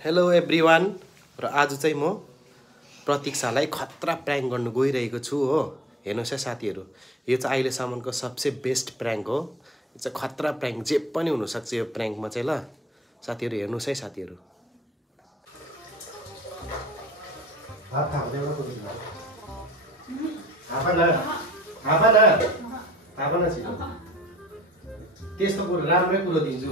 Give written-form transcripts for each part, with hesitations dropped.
Hello everyone र आज चाहिँ म प्रतीक्षालाई खतरा प्र्याङ्क गर्न गइरहेको छु हो। हेर्नुहोस् है साथीहरू, यो चाहिँ अहिलेसम्मको सबसे बेस्ट प्र्याङ्क हो। यो चाहिँ खतरा प्र्याङ्क जे पनि हुनसक्छ यो प्र्याङ्कमा चाहिँ। ल साथीहरू हेर्नुहोस् है साथीहरू। त्यस्तो कुरो राम्रै कुरो दिन्छु,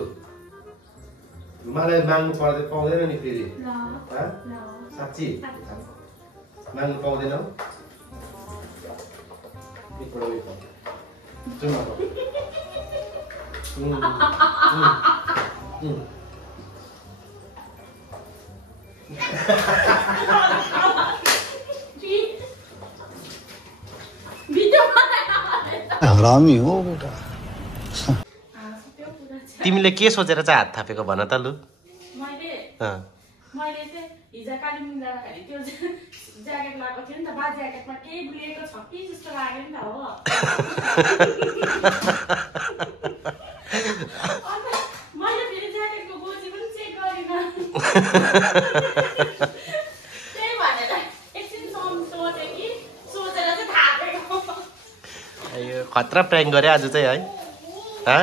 मलाई माग्नु पाउँदैन नि फेरि। साँच्ची माग्नु पाउँदैन। हरामी हो बेटा। तिमीले के सोचेर चाहिँ हात थापेको भन त लु। मैले चाहिँ हिजो कालिम्पोङ जाँदाखेरि त्यो ज्याकेट लगाएको थियो नि त, बा ज्याकेटमा केही बुलेको छ कि जस्तो लाग्यो नि त हो। मैले फेरि ज्याकेटको गोजी पनि चेक गरिनँ। त्यही भनेर एकछिन सोचेँ कि सोचेर चाहिँ थापेको। यो खतरा प्र्याङ्क गरे आज चाहिँ है।